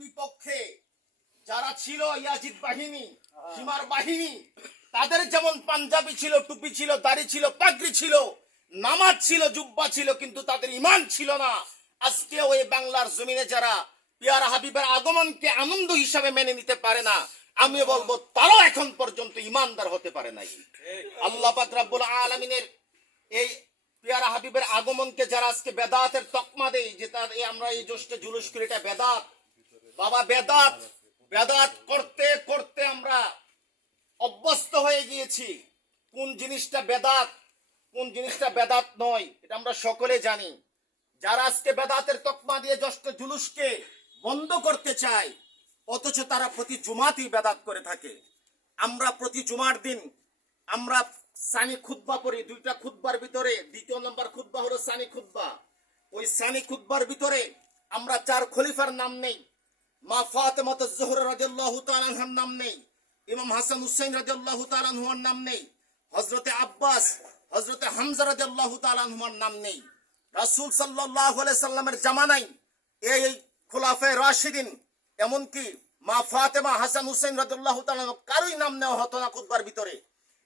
বিপক্ষে যারা ছিল ইয়াজিদ বাহিনী সীমার বাহিনী তাদের যেমন পাঞ্জাবি ছিল টুপি ছিল দাড়ি ছিল পাগড়ি ছিল নামাজ ছিল জুব্বা ছিল কিন্তু তাদের ইমান ছিল না। আজকে ওই বাংলার জমিনে যারা পিয়ারা হাবিবের আগমনকে আনন্দ হিসাবে মেনে নিতে পারে না আমি বলব তারাও এখন পর্যন্ত ইমানদার হতে পারে নাই। আল্লাহ পাক রাব্বুল আলামিনের এই পিয়ারা হাবিবের আগমনকে যারা আজকে বেদাতের তকমা দেই যে তার আমরা এই জ্যৈষ্ঠ জুলুস করি, এটা বেদাত। বাবা, বেদাত। বেদাত করতে করতে আমরা অভ্যস্ত হয়ে গিয়েছি। কোন জিনিসটা বেদাত, কোন জিনিসটা বেদাত নয়, এটা আমরা সকলে জানি। যারা আজকে বেদাতের তকমা দিয়ে জ্যৈষ্ঠ জুলুসকে বন্ধ করতে চায়, অথচ তারা প্রতি জুমাতেই বেদাত করে থাকে। আমরা প্রতি জুমার দিন, আমরা সানি খুতবা পড়ি, দুইটা খুতবার ভিতরে, দ্বিতীয় নম্বর খুতবা হলো সানি খুতবা। ওই সানি খুতবার ভিতরে আমরা চার খলিফার নাম নেই। মা ফাতেমাত জোহরা রাদিয়াল্লাহু তাআলা আনহার নাম নেই। ইমাম হাসান হুসাইন রাদিয়াল্লাহু তাআলা আনহুর নাম নেই। হযরতে আব্বাস, হযরতে হামজা রাদিয়াল্লাহু তাআলা আনহুর নাম নেই। রাসূল সাল্লাল্লাহু সাল্লামের জামানায় এই খোলাফায়ে রাশিদিন, এমনকি মা ফাতেমা হাসান হুসেন রাদিয়াল্লাহু তাআলা কারোই নাম নেওয়া হতো না খুতবার ভিতরে।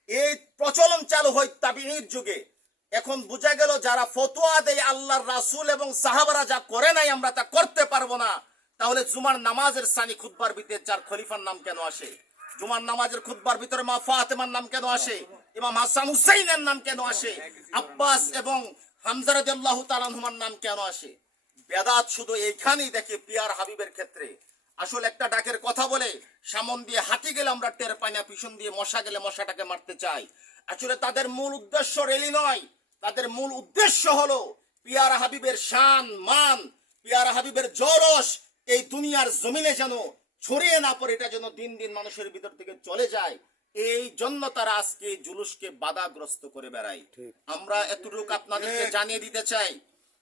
এই প্রচলন চালু হয় তাবিনীর যুগে। এখন বোঝা গেল যারা ফতোয়া দেয় আল্লাহর রাসুল এবং সাহাবারা যা করে নাই আমরা তা করতে পারব না। তাহলে জুমার নামাজের সানি খুতবার ভিতরে চার খলিফার নাম কেন আসে? জুমার নামাজের খুতবার ভিতরে মা ফাতেমার নাম কেন আসে? ইমাম হাসান হুসাইনের নাম কেন আসে? আব্বাস এবং হামজা রাদিয়াল্লাহু তাআলা নাম কেন আসে? বেদাত শুধু এইখানেই দেখে পিয়ার হাবিবের ক্ষেত্রে। আসলে একটা ডাকের কথা বলে সামন দিয়ে হাতি গেলে আমরা টের পাই না পিছন দিয়ে মশা গেলে মশাটাকে মারতে চাই। আসলে তাদের মূল উদ্দেশ্য রেলি নয় তাদের মূল উদ্দেশ্য হলো পিয়ারা হাবিবের শান মান পিয়ারা হাবিবের জরস এই দুনিয়ার জমিনে যেন ছড়িয়ে না পড়ে এটা যেন দিন দিন মানুষের ভিতর থেকে চলে যায়। এই জন্য তারা আজকে জুলুসকে বাধাগ্রস্ত করে বেড়ায়। আমরা এতটুকু আপনাদেরকে জানিয়ে দিতে চাই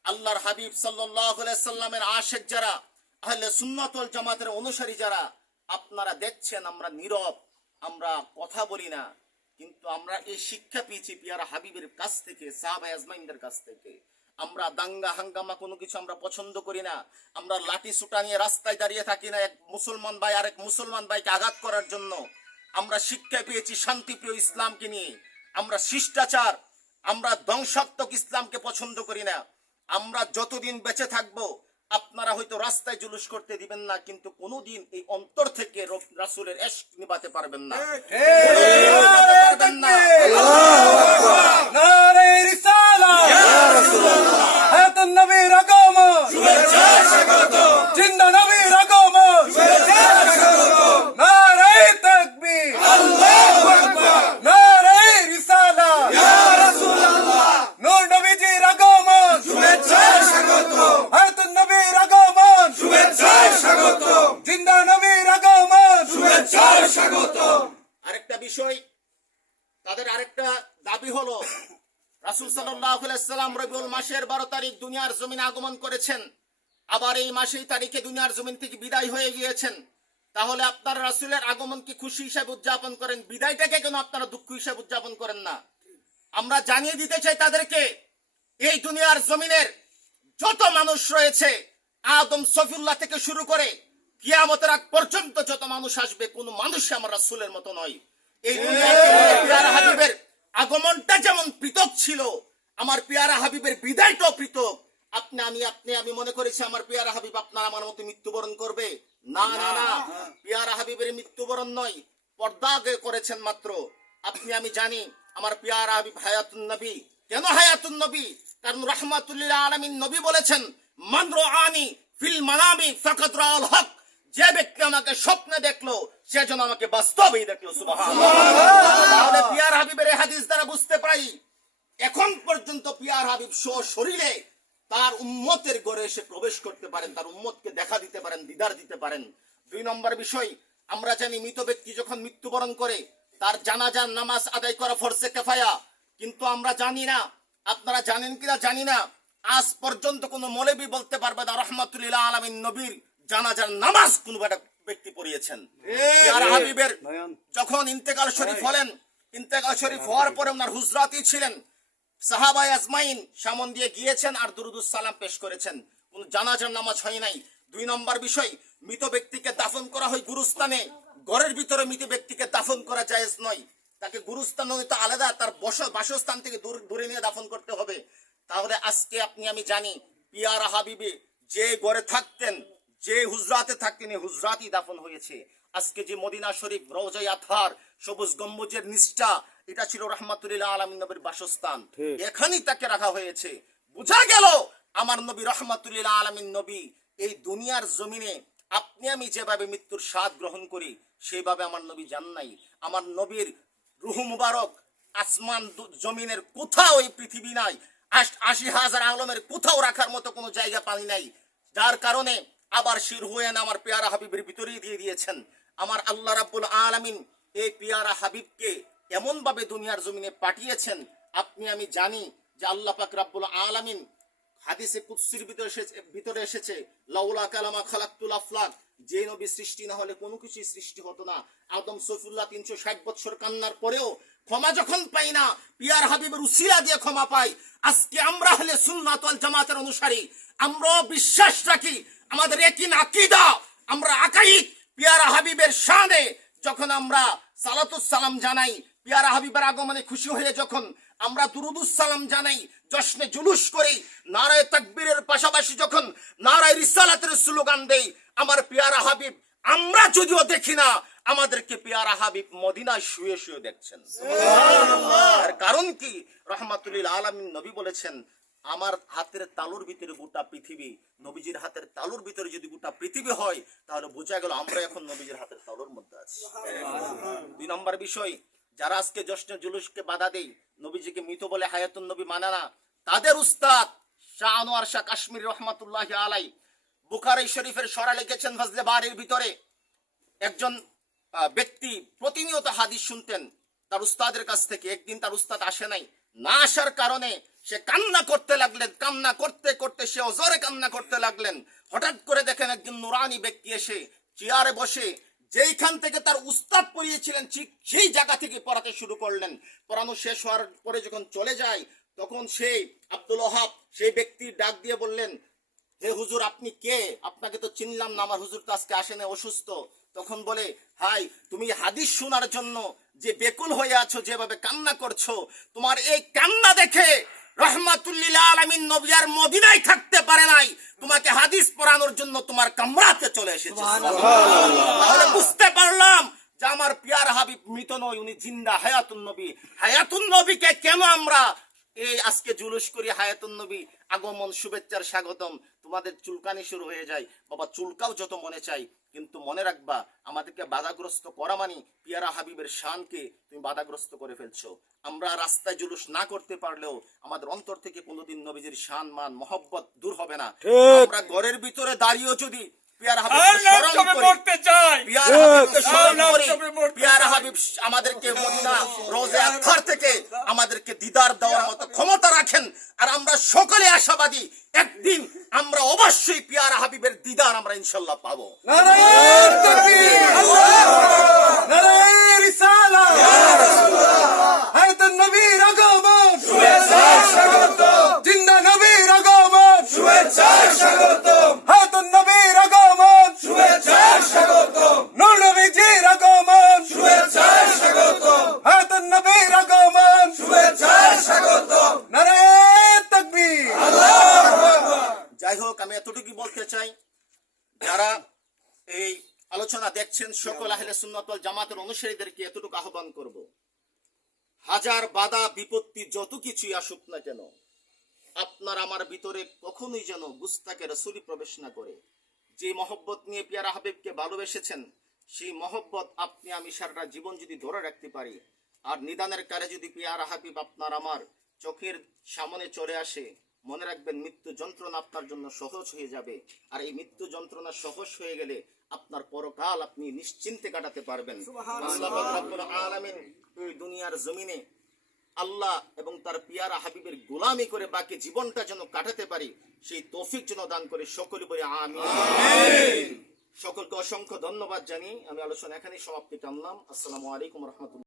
আল্লাহর হাবিব সাল্লাল্লাহু আলাইহি সাল্লামের আশেখ যারা আহলে সুন্নাত ওয়াল জামাতের অনুসারী যারা, আপনারা দেখছেন, আমরা নীরব, আমরা কথা বলি না। কিন্তু আমরা এই শিক্ষা পেয়েছি পিয়ারা হাবিবের কাছ থেকে সাহাবা আজমাইনদের কাছ থেকে। আমরা দাঙ্গা হাঙ্গামা কোনো কিছু আমরা পছন্দ করি না। আমরা লাঠি সুটা নিয়ে রাস্তায় দাঁড়িয়ে থাকি না এক মুসলমান ভাই, আরেক মুসলমান ভাইকে আঘাত করার জন্য। আমরা শিক্ষা পেয়েছি শান্তিপ্রিয় ইসলামকে নিয়ে। আমরা শিষ্টাচার, আমরা ধ্বংসাত্মক ইসলামকে পছন্দ করি না। আমরা যতদিন বেঁচে থাকব আপনারা হয়তো রাস্তায় জুলুস করতে দিবেন না কিন্তু কোনোদিন এই অন্তর থেকে রাসুলের এশক নিবাতে পারবেন না। নিবাতে পারবেন না নারে রিসালা হায়াতুন নবীর আগমন জিন্দা নবীর আগমন নারে তাকবীর নারে রিসালা নূর নবীজির আগমন হায়াতুন নবীর আগমন জিন্দা নবীর আগমন আরেকটা বিষয় তাদের আরেকটা দাবি হলো, রাসূল সাল্লাম রবিউল মাসের 12 তারিখ দুনিয়ার জমিনে আগমন করেছেন। আবার এই মাসেই তারিখে দুনিয়ার জমিন থেকে বিদায় হয়ে গিয়েছেন। তাহলে আপনারা রাসূলের আগমনকে খুশি হিসাবে উদযাপন করেন? বিদায়টাকে কেন আপনারা দুঃখ হিসাবে উদযাপন করেন না? আমরা জানিয়ে দিতে চাই তাদেরকে, এই দুনিয়ার জমিনের যত মানুষ রয়েছে, আদম সফিউল্লাহ থেকে শুরু করে কিয়ামতের আগ পর্যন্ত যত মানুষ আসবে, কোন মানুষ আমার রাসূলের মতো নয়। এই দুনিয়ার হাবিবের আগমনটা যেমন পৃথক ছিল আমার পিয়ারা হাবিবের বিদায়টাও পৃথক। আপনি আমি আপনি আমি মনে করেছি আমার পিয়ারা হাবিব আপনার আমার মতো মৃত্যুবরণ করবে। না না না পিয়ারা হাবিবের মৃত্যুবরণ নয় পর্দা আগে করেছেন মাত্র। আপনি আমি জানি আমার পিয়ারা হাবিব হায়াতুন নবী। কেন হায়াতুন নবী? কারণ রহমাতুল্লিল আলামিন নবী বলেছেন মান রাআনি ফিল মানামি ফাকাত হক। যে ব্যক্তি আমাকে স্বপ্নে দেখল, সে যেন আমাকে বাস্তবেই দেখল তাহলে পিয়ার হাবিবের হাদিস দ্বারা বুঝতে পারি, এখন পর্যন্ত পিয়ার হাবিব শরীরে তার উম্মতের ঘরে এসে প্রবেশ করতে পারেন, তার উম্মতকে দেখা দিতে পারেন, দিদার দিতে পারেন। দুই নম্বর বিষয়, আমরা জানি মৃত ব্যক্তি যখন মৃত্যুবরণ করে, তার জানাজার নামাজ আদায় করা ফরজে কেফায়া। কিন্তু আমরা জানি না, আপনারা জানেন কিনা জানি না, আজ পর্যন্ত কোনো মলেবি বলতে পারবে না রহমতুল্লাহ আলমিন নবীর জানাজার নামাজ কোন একটা ব্যক্তি পড়িয়েছেন। পিয়ার হাবিবের যখন ইন্তেকাল শরীফ হলেন ইন্তেকাল শরীফ হওয়ার পরে ওনার হুজরাতি ছিলেন। সাহাবাই আজমাইন সামন দিয়ে গিয়েছেন আর দুরুদুস সালাম পেশ করেছেন। কোন জানাজার নামাজ হয় নাই। দুই নম্বর বিষয় মৃত ব্যক্তিকে দাফন করা হয় গুরুস্থানে। ঘরের ভিতরে মৃত ব্যক্তিকে দাফন করা জায়েজ নয়। তাকে গুরুস্থান নয় তো আলাদা তার বস বাসস্থান থেকে দূর দূরে নিয়ে দাফন করতে হবে। তাহলে আজকে আপনি আমি জানি পিয়ারা হাবিবে যে ঘরে থাকতেন যে হুজরাতে থাকতেন এই হুজরাতই দাফন হয়েছে। আজকে যে মদিনা শরীফ রওজাই আথার সবুজ গম্বুজের নিষ্ঠা এটা ছিল রহমাতুল্লাহ আলমিন নবীর বাসস্থান। এখানেই তাকে রাখা হয়েছে। বোঝা গেল আমার নবী রহমাতুল্লাহ আলমিন নবী এই দুনিয়ার জমিনে আপনি আমি যেভাবে মৃত্যুর স্বাদ গ্রহণ করি সেইভাবে আমার নবী জান নাই। আমার নবীর রুহু মুবারক আসমান জমিনের কোথাও এই পৃথিবী নাই। আশি হাজার আলমের কোথাও রাখার মতো কোনো জায়গা পানি নাই। যার কারণে আবার শির হুয়েন আমার পেয়ারা হাবিবের ভিতরেই দিয়ে দিয়েছেন। আমার আল্লাহ রাব্বুল আলামিন এই পেয়ারা হাবিবকে এমন ভাবে দুনিয়ার জমিনে পাঠিয়েছেন, আপনি আমি জানি যে আল্লাহ পাক রাব্বুল আলামিন হাদিসে কুৎসির ভিতরে এসেছে ভিতরে এসেছে, লাউলা কালামা আফলাক, যে নবী সৃষ্টি না হলে কোনো কিছুই সৃষ্টি হতো না। আদম সফুল্লাহ তিনশো ষাট বছর কান্নার পরেও ক্ষমা যখন পাই না, পিয়ার হাবিবের উসিলা দিয়ে ক্ষমা পাই। আজকে আমরা হলে সুন্নাত জামাতের অনুসারী, আমরাও বিশ্বাস রাখি আমাদের একই আকিদা। আমরা আকাইদ পিয়ারা হাবিবের শানে যখন আমরা সালাতুস সালাম জানাই পিয়ারা হাবিবের আগমনে খুশি হয়ে যখন আমরা দুরুদুস সালাম জানাই জশ্নে জুলুস করি নারায় তাকবীরের পাশাপাশি যখন নারায় রিসালাতের স্লোগান দেই আমার পিয়ারা হাবিব আমরা যদিও দেখি না আমাদেরকে পিয়ারা হাবিব মদিনায় শুয়ে শুয়ে দেখছেন। কারণ কি? রহমাতুল্লিল আলামিন নবী বলেছেন আমার হাতের তালুর ভিতরে গোটা পৃথিবী, নবীজির হাতের তালুর ভিতরে যদি গোটা পৃথিবী হয়, তাহলে বোঝা গেল আমরা এখন নবীজির হাতের তালুর মধ্যে আছি। দুই নম্বর বিষয়, যারা আজকে জশ্ন জুলুসকে বাধা দেই নবীজিকে মৃত বলে হায়াতুন নবী মানে না, তাদের উস্তাদ শাহ আনোয়ার শাহ কাশ্মীর রহমাতুল্লাহ আলাই বুখারী শরীফের সরা লিখেছেন ফজলে বাড়ির ভিতরে। একজন ব্যক্তি প্রতিনিয়ত হাদিস শুনতেন তার উস্তাদের কাছ থেকে একদিন তার উস্তাদ আসে নাই। না আসার কারণে সে কান্না করতে লাগলেন, কান্না করতে করতে সে অজরে কান্না করতে লাগলেন। হঠাৎ করে দেখেন একজন নুরানি ব্যক্তি এসে চেয়ারে বসে যেইখান থেকে তার উস্তাদ পড়িয়েছিলেন, ঠিক সেই জায়গা থেকে পড়াতে শুরু করলেন। পড়ানো শেষ হওয়ার পরে যখন চলে যায়, তখন সেই আব্দুল ওহাব সেই ব্যক্তি ডাক দিয়ে বললেন, হে হুজুর, আপনি কে? আপনাকে তো চিনলাম না, আমার হুজুর তো আজকে আসেনি, অসুস্থ। তখন বলে, হাই, তুমি হাদিস শোনার জন্য যে বেকুল হয়ে আছো যেভাবে কান্না করছ তোমার এই কান্না দেখে রহমাতুল্লিল আলমিন নবী আর মদিনায় থাকতে পারে নাই। তোমাকে হাদিস পড়ানোর জন্য তোমার কামরাতে চলে এসেছে। তাহলে বুঝতে পারলাম যে আমার পিয়ার হাবিব মৃত নয় উনি জিন্দা হায়াতুন নবী। হায়াতুন নবীকে কেন আমরা এই আজকে জুলুস করি? হায়াতুন নবী আগমন শুভেচ্ছার স্বাগতম। তোমাদের চুলকানি শুরু হয়ে যায়। বাবা চুলকাও যত মনে চাই কিন্তু মনে রাখবা আমাদেরকে বাধাগ্রস্ত করা মানে পিয়ারা হাবিবের শানকে তুমি বাধাগ্রস্ত করে ফেলছো। আমরা রাস্তায় জুলুস না করতে পারলেও আমাদের অন্তর থেকে কোনোদিন নবীজির শান মান মহব্বত দূর হবে না। আমরা ঘরের ভিতরে দাঁড়িয়েও যদি আমাদেরকে থেকে আমাদেরকে দিদার দেওয়ার মতো ক্ষমতা রাখেন। আর আমরা সকলে আশাবাদী একদিন আমরা অবশ্যই পিয়ারা হাবিবের দিদার আমরা ইনশাল্লাহ পাবো। নারায়ণ তাকবীর নারায়ণ রিসালা হায়াতুন নবীর আগমন শুভেচ্ছা স্বাগত জিন্দা নবীর আগমন শুভেচ্ছা স্বাগত হায়াতুন নবীর আগমন শুভেচ্ছা স্বাগত নূর নবীজির আগমন শুভেচ্ছা স্বাগত হায়াতুন নবীর আগমন শুভেচ্ছা স্বাগত নারায়ণ তাকবীর যাই হোক, আমি এতটুকু বলতে চাই, যারা এই আলোচনা দেখছেন, সকল আহলে সুন্নাত ওয়াল জামাতের অনুসারীদেরকে এতটুকু আহ্বান করব। হাজার বাধা, বিপত্তি, যত কিছুই আসুক না কেন, আপনার আমার ভিতরে কখনোই যেন গুস্তাকে রসুলি প্রবেশ না করে। যে মহব্বত নিয়ে পিয়ারা হাবিবকে ভালোবেসেছেন, সেই মহব্বত আপনি, আমি সারাটা জীবন যদি ধরে রাখতে পারি, আর নিদানের কারে যদি পিয়ারা হাবিব আপনার আমার চোখের সামনে চলে আসে মনে রাখবেন মৃত্যু যন্ত্রণা আপনার জন্য সহজ হয়ে যাবে। আর এই মৃত্যু যন্ত্রণা সহজ হয়ে গেলে আপনার পরকাল আপনি নিশ্চিন্তে কাটাতে পারবেন। আলামিন এই দুনিয়ার জমিনে আল্লাহ এবং তার পিয়ারা হাবিবের গোলামি করে বাকি জীবনটা যেন কাটাতে পারি সেই তৌফিক যেন দান করে সকলে বলে আমি সকলকে অসংখ্য ধন্যবাদ জানি আমি আলোচনা এখানেই সমাপ্তি টানলাম। আসসালামু আলাইকুম রহমতুল্লাহ।